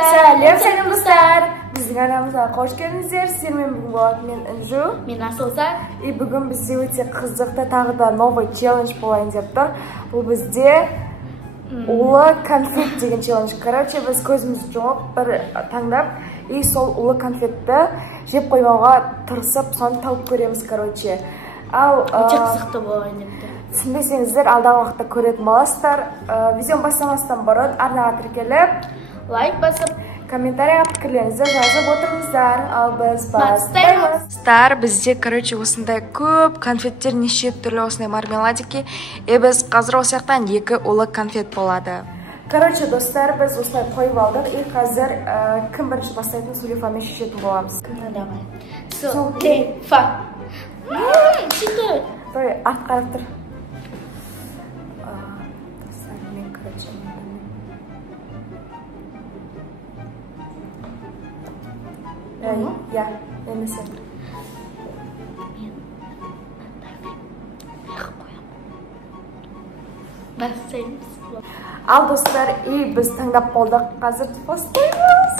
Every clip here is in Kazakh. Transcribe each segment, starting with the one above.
Selam dostlar. Bizning kanalımıza hoş geldingizlar. Sizlarмен bugun bo'ladi. Men Inju, men Asılsa. Bugun bizda o'ta qiziqda tag'da новый challenge bo'layin debdir. Bu bizda ula konfet degan challenge. Короче, biz ko'zimizni yumib bir tanlab, sol ula konfetni yeb qo'ymoqqa tirishib, son topib ko'ramiz, короче. O'ta qiziqda bo'layin debdi. Tushunasizlar, aldan vaqtda ko'rib bo'lasizlar. Video boshlamasdan burun arnaga tirkalib, like bosib, kommentariya fikrlaringizni yozib o'tiringizlar. Biz boshlaymiz. Star bizga, короче, o'sinday ko'p konfetlar, nechta turli o'sinday marmeladiki, biz hozir o'saqdan 2 ula konfet bo'ladi. Короче, do'stlar, biz o'slar qo'yib oldik. Hozir kim birinchi boshlaydi, Sulifa meshishib bo'lamiz. Давай. Sulifa. Chiqdi. To'y, art qarab tur. Do'stlar, men короче ya, endi sen. Başlayamiz. Al do'stlar, biz tanlab qoldik. Hozir boshlaymiz.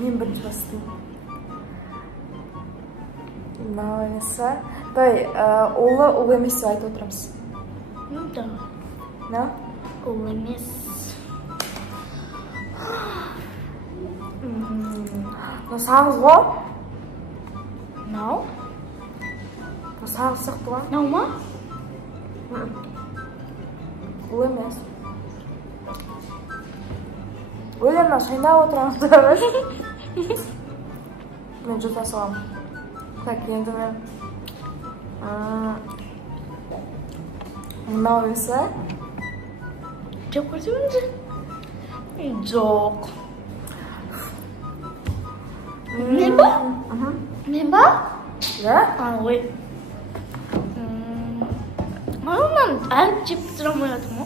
Men birinchi boshlayman. Neyse. To'y, o'g'li emas deb aytib o'tiramiz. Da. No? O'g'li emas. No sağlığı. No. No sağlığı tuan. No mu? Ulemez. Ulemez. Şey ne oturamaz. Ben cüzdan salam. Tak kendime. Ne oluyorsa? Çok kötü mü? Çok. Memba? Memba? Ya? Anlay. Ondan alıp çıptıramayordum o.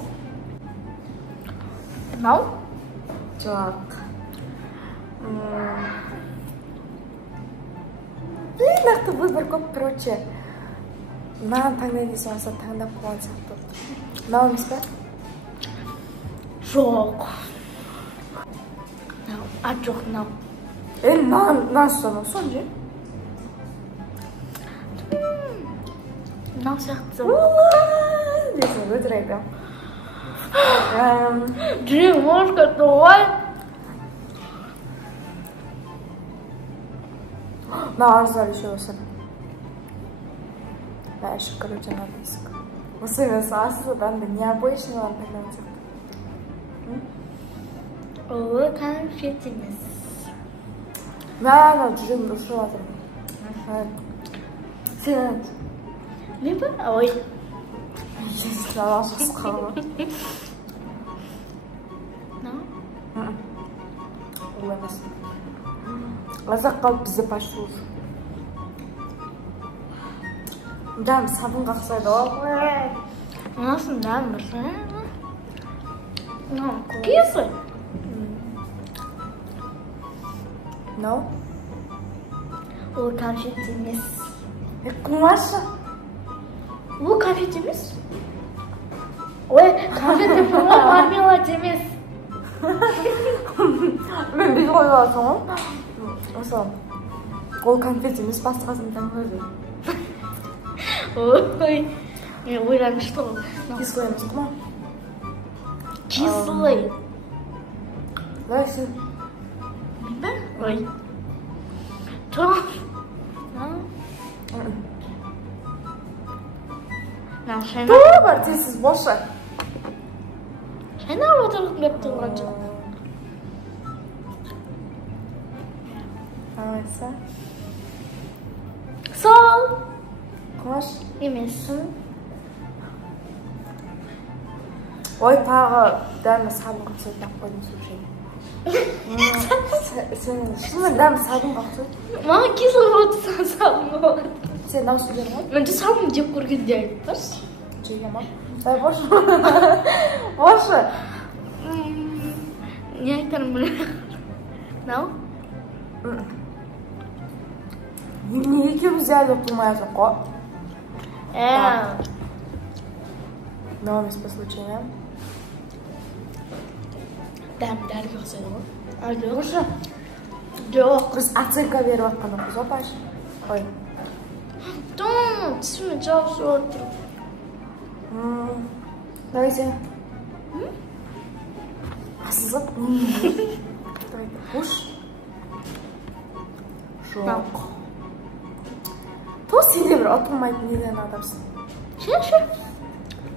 No? Çok. Nakti выбор көп, короче. Нан таңдайды сонса таңдап қойған сияқты. Мынау емес пе? Жоқ. Жоқ, мынау. Нан сон же? Мынау сияқты. Несін, өтір айтам. Жүрек мошқа той. На арзар еще olsun. Ben şu короче надо искать. Bu senin sağsı ben de необычный вам предложил. Ula konfetimiz. Ben cücüm duruşu var. Sen. Ne bu? Oy. Yalan sus kalma. No? Olamaz. Lazak kalıp bize başlıyor. Canım sabun kalksaydı o. Nasıl lan bu? No, kıyası. No? Ula konfetimiz. Kumaşı. Bu konfetimiz. Oy, konfetimiz marmeladimiz. Ben bir oyladım. Nasıl? Kol konfetimiz başkasından böyle. Oy. Я уверена, что... Кислое место. Кислый. Давай все. Да? Ой. Что? Doğru, siz boş ver. Sen ne yapıyorsun laptopla? Neyse. Sol. Koş. Yemesin. Oy tağı deme sabun kalksaydı yapmadım sushi. Sen şimdi deme sabun kalksaydı. Bana kısıl oldu sen sabun oldu. Sen nasıl diyorsun? Ben de sabun cep kurgun diyecektir. Çekemem. Ben boş ver. Boş ver. Niye eklerim bunu? No? Niye ikimiz yer oturmayacak o? No, mis по случайно. Дәріге ұқсайды ғой. Жоқ. Уже. Жоқ. Біз оценка беріп жатқанымыз ғой, Паш. Ой. Тісіме жауып отыр. Давай сен. Асызып. Уш. Жоқ. То сенде бір ұтылмайтын неден адамсың. Ше.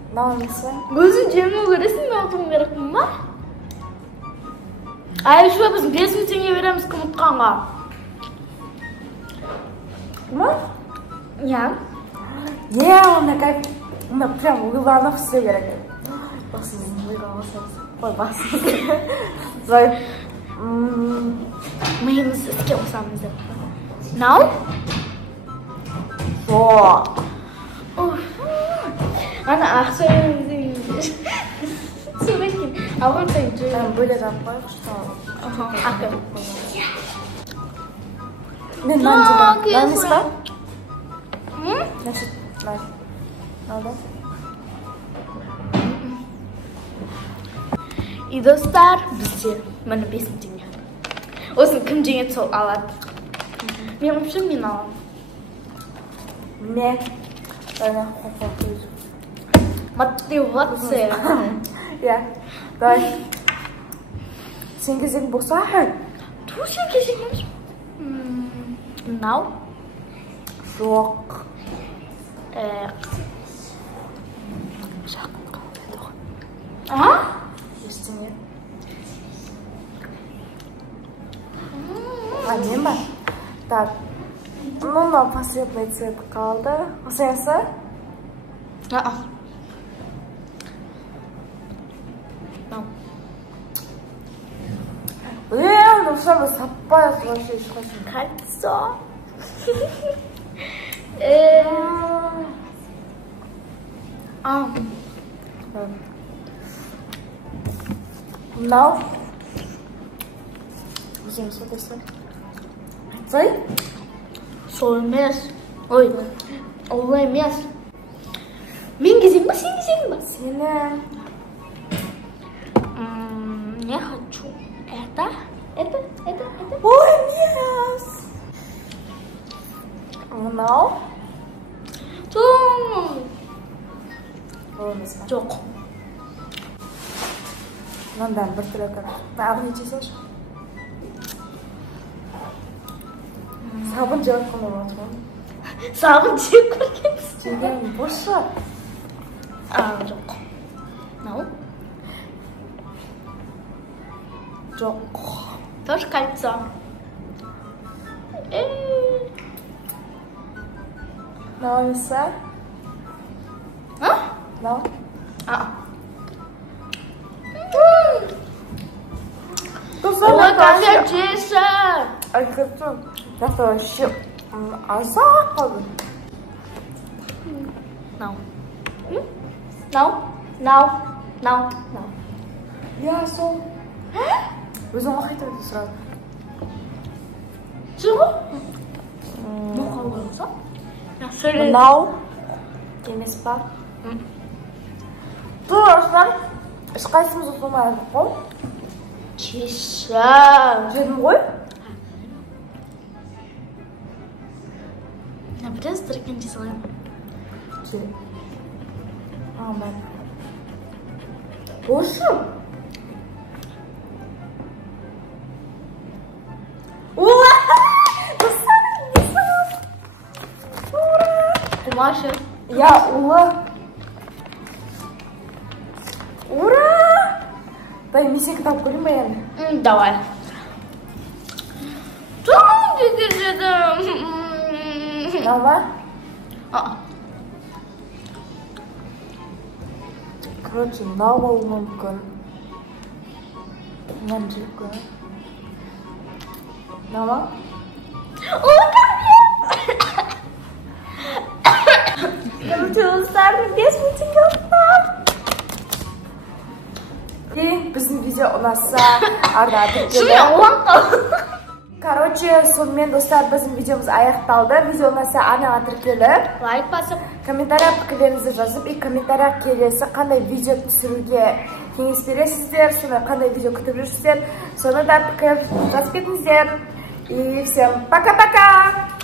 Мынау емес пе? Өзің жемеу керексің, мен ұтылым керекпін ба? Еще біз 5000 теңге береміз кім ұтқанға. Ма? Я. Онда кайф. Онда прям ойланып істеу керек. Басыңыздың ойға басыңыз. Ой, басыңыз. Зай. Миымыз іске қосамыз деп. Нау? Жоқ. Ана ақша өңдейміз. Содан кейін алған сайын жүріп. Бөлек алып қойық, что? Ақы. Мен нан жібім. Нан емес па? Значит, нан. Алда. И достар, бізде міне 5000 теңге. Осыны кім жеңеді сол алады. Мен вообще мен аламын. Мен. Дайна қоқақ өзі. Мотивация. Я. Давай. Сен кезең болса ағыр. Сен кезең емес. Мынау? Жоқ. Жақын қалды ғой. Ештеңе. Мен ба? Так. Мына последний цвет қалды. Осенсі? Ну что вы саппаете вообще еще хотим? Кольцо. Мынау. Өзіңіз өтесің. Айтсай? Сол емес. Ой, олай емес. Мен кезең ба, сен кезең ба? Сені. Я хочу это. Ой, нет. Мынау. Ол емес па? Жоқ. Мындан бір түрі өтір. Тағы не жесеңші? Сабын жеп қана болады ғой. Сабын жеп көргенсіз. Жеген бос шығар. Жоқ. Мынау? Жоқ. Тоже кольцо. Мынау емес па? Мынау? Ой, конфет жеші. Айқыртым. Жақта вообще азақ қалды. Нау. Я, сол. Өзің қайта өте сұрады. Жоқ? Бұл қалғанса? Мынау. Емес па? Тұрғышынан ешқайсымыз ұтылмай қой. Жеші. Жедім ғой? Біраз тұрген жесілген. Жел. Мен. Бошым. Ура! Кумашы. Я улы. Ура! Дай, мен сен кітап көрейін ба енді? Давай. Тұрмын дегізеді. Мынау ба? Короче, мынау болуы мүмкін. Мынаны жеп көрейін. Мынау ба? Ой, конфет! Короче, достарым 5000 теңге ұтқан. Біздің видео ұнаса, арда Шын, оған қал. Короче, сонымен достар, біздің видеомыз аяқталды. Видео ұнаса арнаға тіркеліп, Лайк басып, комментария пікірлеріңізді жазып, и комментария келесі қандай видео түсіруге кеңес бересіздер, сондай қандай видео күтіп жүрсіздер, соны да пікір жазып кетіңіздер. И всем пока-пока!